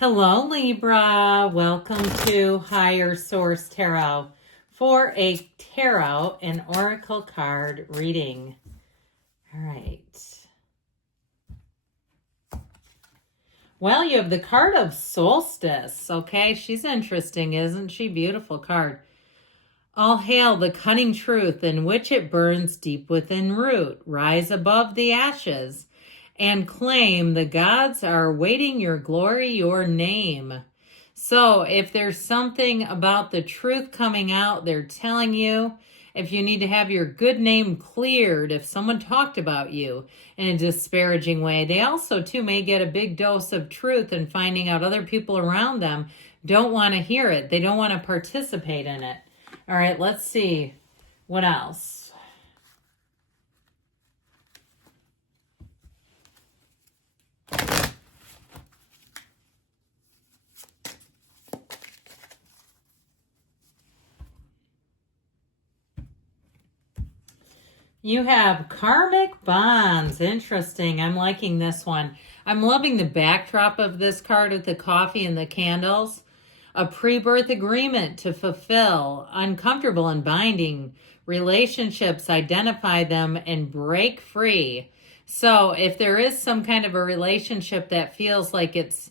Hello, Libra. Welcome to Higher Source Tarot for a tarot and oracle card reading. All right. Well, you have the card of Solstice. Okay, she's interesting, isn't she? Beautiful card. All hail the cunning truth in which it burns deep within root. Rise above the ashes and claim the gods are waiting your glory, your name. So if there's something about the truth coming out, they're telling you, if you need to have your good name cleared, if someone talked about you in a disparaging way, they also too may get a big dose of truth and finding out other people around them don't want to hear it. They don't want to participate in it. All right, let's see what else. You have karmic bonds. Interesting. I'm liking this one. I'm loving the backdrop of this card with the coffee and the candles. A pre-birth agreement to fulfill uncomfortable and binding relationships, identify them, and break free. So if there is some kind of a relationship that feels like it's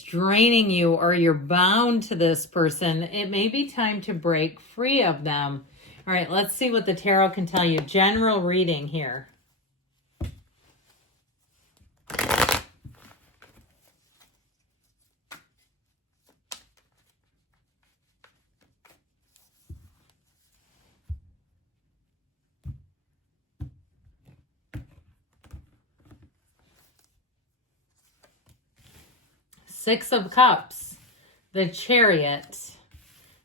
draining you or you're bound to this person, it may be time to break free of them. All right, let's see what the tarot can tell you. General reading here. Six of Cups, the Chariot,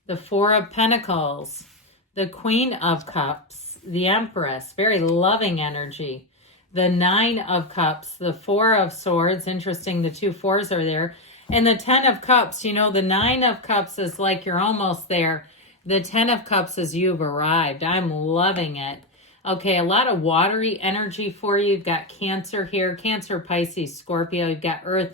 the Four of Pentacles, the Queen of Cups, the Empress, very loving energy, the Nine of Cups, the Four of Swords, interesting, the two fours are there, and the Ten of Cups. You know, the Nine of Cups is like you're almost there. The Ten of Cups is you've arrived. I'm loving it. Okay, a lot of watery energy for you. You've got Cancer here, Cancer, Pisces, Scorpio. You've got Earth,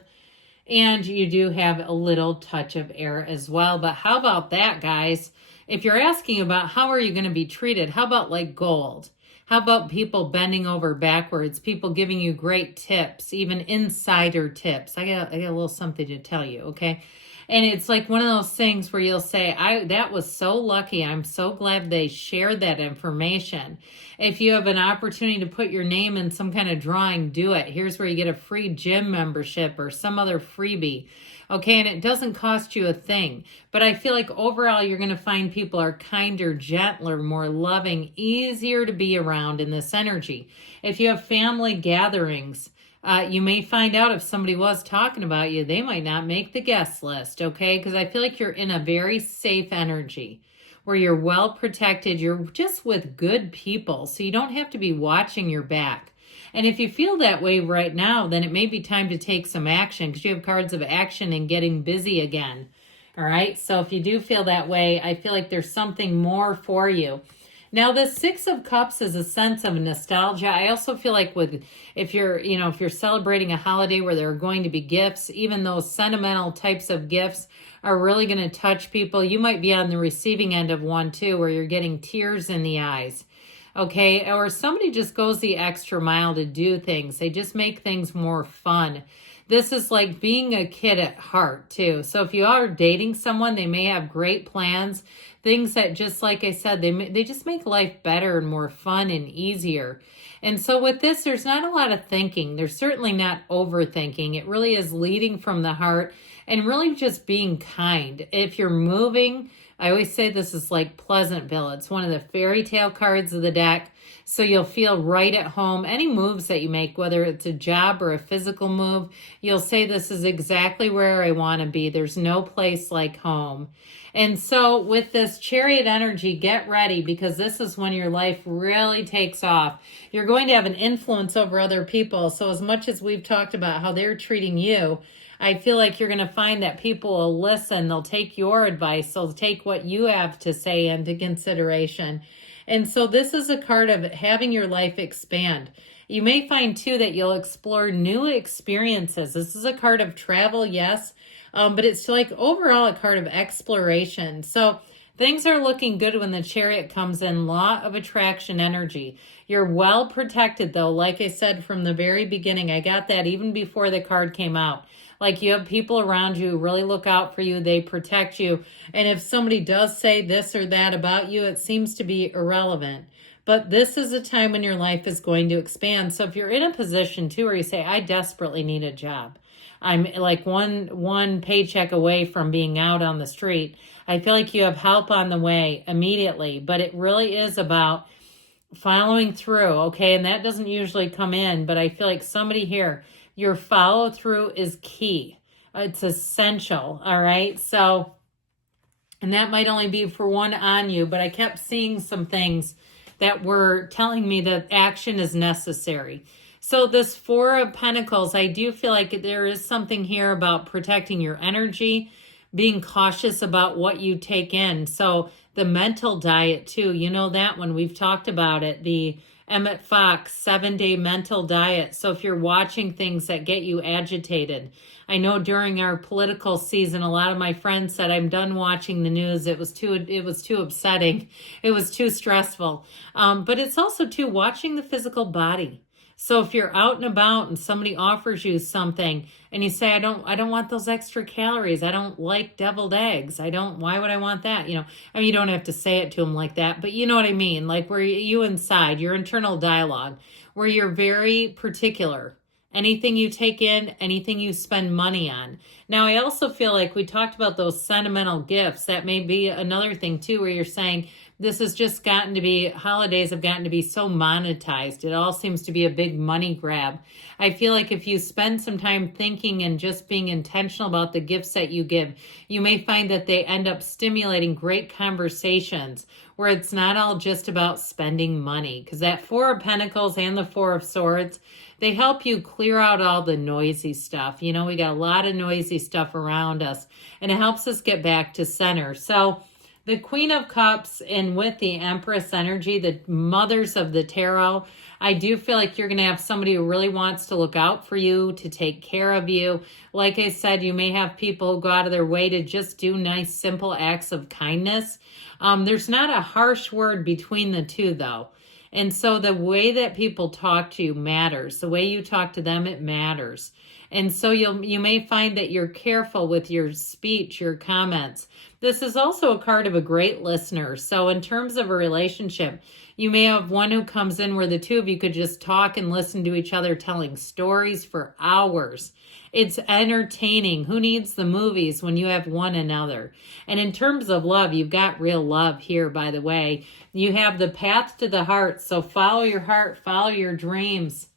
and you do have a little touch of air as well. But how about that, guys? If you're asking about how are you going to be treated, how about like gold? How about people bending over backwards, people giving you great tips, even insider tips? I got a little something to tell you, okay? And it's like one of those things where you'll say, that was so lucky. I'm so glad they shared that information. If you have an opportunity to put your name in some kind of drawing, do it. Here's where you get a free gym membership or some other freebie. Okay, and it doesn't cost you a thing. But I feel like overall you're going to find people are kinder, gentler, more loving, easier to be around in this energy. If you have family gatherings, you may find out if somebody was talking about you, they might not make the guest list, okay? Because I feel like you're in a very safe energy where you're well protected. You're just with good people, so you don't have to be watching your back. And if you feel that way right now, then it may be time to take some action because you have cards of action and getting busy again. All right, so if you do feel that way, I feel like there's something more for you. Now, the Six of Cups is a sense of nostalgia. I also feel like if you're celebrating a holiday where there are going to be gifts, even those sentimental types of gifts are really going to touch people. You might be on the receiving end of one too, where you're getting tears in the eyes. Okay, or somebody just goes the extra mile to do things. They just make things more fun. This is like being a kid at heart too. So if you are dating someone, they may have great plans, things that just like I said, they just make life better and more fun and easier. And so with this, there's not a lot of thinking. There's certainly not overthinking. It really is leading from the heart and really just being kind. If you're moving, I always say this is like Pleasantville. It's one of the fairy tale cards of the deck. So you'll feel right at home. Any moves that you make, whether it's a job or a physical move, you'll say this is exactly where I want to be. There's no place like home. And so with this Chariot energy, get ready because this is when your life really takes off. You're going to have an influence over other people. So as much as we've talked about how they're treating you, I feel like you're going to find that people will listen. They'll take your advice. They'll take what you have to say into consideration. And so this is a card of having your life expand. You may find too that you'll explore new experiences. This is a card of travel, yes, but it's like overall a card of exploration. So things are looking good when the Chariot comes in. Law of attraction energy. You're well protected though. Like I said from the very beginning, I got that even before the card came out. Like you have people around you who really look out for you. They protect you. And if somebody does say this or that about you, it seems to be irrelevant. But this is a time when your life is going to expand. So if you're in a position too where you say, I desperately need a job. I'm like one paycheck away from being out on the street. I feel like you have help on the way immediately. But it really is about following through, okay? And that doesn't usually come in. But I feel like somebody here, your follow through is key. It's essential, all right? So, and that might only be for one on you, but I kept seeing some things that were telling me that action is necessary. So this Four of Pentacles, I do feel like there is something here about protecting your energy, being cautious about what you take in. So the mental diet too, you know that one, we've talked about it, the Emmett Fox 7-day mental diet. So if you're watching things that get you agitated, I know during our political season, a lot of my friends said, I'm done watching the news. It was too upsetting. It was too stressful. But it's also too watching the physical body. So if you're out and about and somebody offers you something and you say, I don't want those extra calories. I don't like deviled eggs. Why would I want that? You know, I mean, you don't have to say it to them like that, but you know what I mean? Like where you inside, your internal dialogue, where you're very particular. Anything you take in, anything you spend money on. Now, I also feel like we talked about those sentimental gifts. That may be another thing too, where you're saying, this has just gotten to be, holidays have gotten to be so monetized. It all seems to be a big money grab. I feel like if you spend some time thinking and just being intentional about the gifts that you give, you may find that they end up stimulating great conversations where it's not all just about spending money. Because that Four of Pentacles and the Four of Swords, they help you clear out all the noisy stuff. You know, we got a lot of noisy stuff around us, and it helps us get back to center. So the Queen of Cups and with the Empress energy, the mothers of the tarot, I do feel like you're going to have somebody who really wants to look out for you, to take care of you. Like I said, you may have people who go out of their way to just do nice, simple acts of kindness. There's not a harsh word between the two, though. And so the way that people talk to you matters. The way you talk to them, it matters. And so you may find that you're careful with your speech, your comments. This is also a card of a great listener. So in terms of a relationship, you may have one who comes in where the two of you could just talk and listen to each other telling stories for hours. It's entertaining. Who needs the movies when you have one another? And in terms of love, you've got real love here, by the way. You have the path to the heart. So follow your heart, follow your dreams.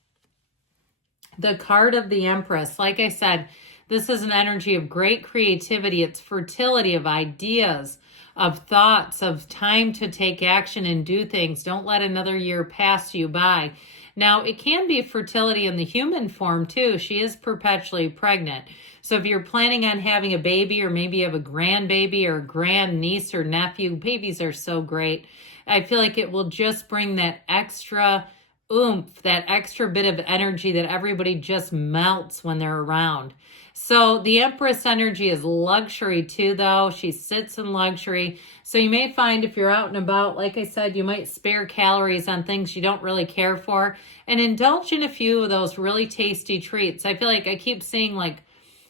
The card of the Empress, like I said, this is an energy of great creativity. It's fertility of ideas, of thoughts, of time to take action and do things. Don't let another year pass you by. Now, it can be fertility in the human form too. She is perpetually pregnant. So if you're planning on having a baby, or maybe you have a grandbaby or a grandniece or nephew, babies are so great. I feel like it will just bring that extra oomph, that extra bit of energy that everybody just melts when they're around. So the Empress energy is luxury too, though. She sits in luxury. So you may find if you're out and about, like I said, you might spare calories on things you don't really care for and indulge in a few of those really tasty treats. I feel like I keep seeing like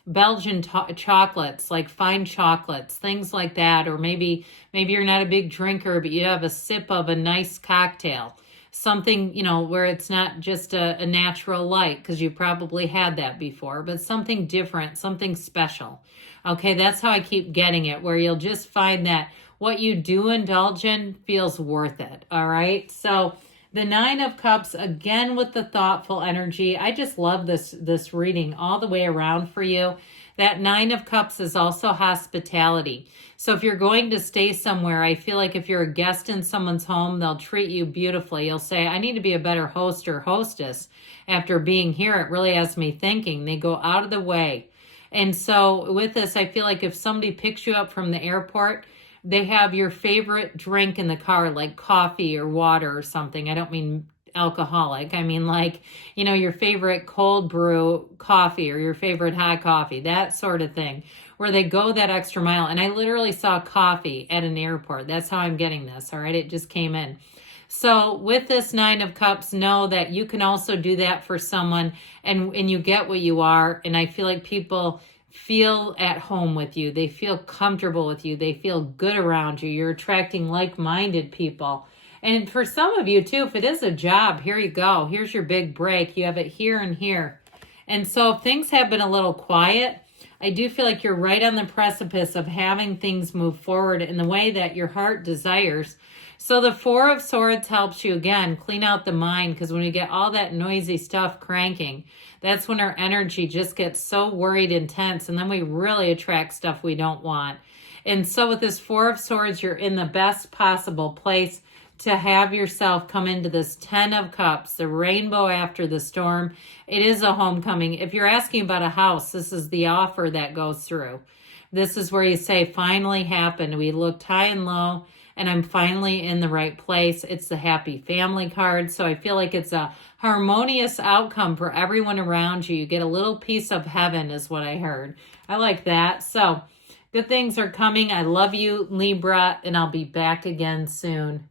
Belgian chocolates, like fine chocolates, things like that. Or maybe you're not a big drinker, but you have a sip of a nice cocktail. Something, you know, where it's not just a natural light, because you probably had that before, but something different, something special. Okay, that's how I keep getting it, where you'll just find that what you do indulge in feels worth it. All right, so the Nine of Cups, again with the thoughtful energy. I just love this reading all the way around for you. That Nine of Cups is also hospitality. So if you're going to stay somewhere, I feel like if you're a guest in someone's home, they'll treat you beautifully. You'll say, I need to be a better host or hostess after being here. It really has me thinking. They go out of the way. And so with this, I feel like if somebody picks you up from the airport, they have your favorite drink in the car, like coffee or water or something. I don't mean alcoholic. I mean, like, you know, your favorite cold brew coffee or your favorite hot coffee, that sort of thing, where they go that extra mile. And I literally saw coffee at an airport. That's how I'm getting this. All right. It just came in. So with this Nine of Cups, know that you can also do that for someone, and you get what you are. And I feel like people feel at home with you. They feel comfortable with you. They feel good around you. You're attracting like-minded people. And for some of you too, if it is a job, here you go. Here's your big break. You have it here and here. And so if things have been a little quiet, I do feel like you're right on the precipice of having things move forward in the way that your heart desires. So the Four of Swords helps you, again, clean out the mind, because when we get all that noisy stuff cranking, that's when our energy just gets so worried and tense, and then we really attract stuff we don't want. And so with this Four of Swords, you're in the best possible place to have yourself come into this 10 of Cups, the rainbow after the storm. It is a homecoming. If you're asking about a house, this is the offer that goes through. This is where you say, finally happened. We looked high and low, and I'm finally in the right place. It's the happy family card. So I feel like it's a harmonious outcome for everyone around you. You get a little piece of heaven is what I heard. I like that. So good things are coming. I love you, Libra, and I'll be back again soon.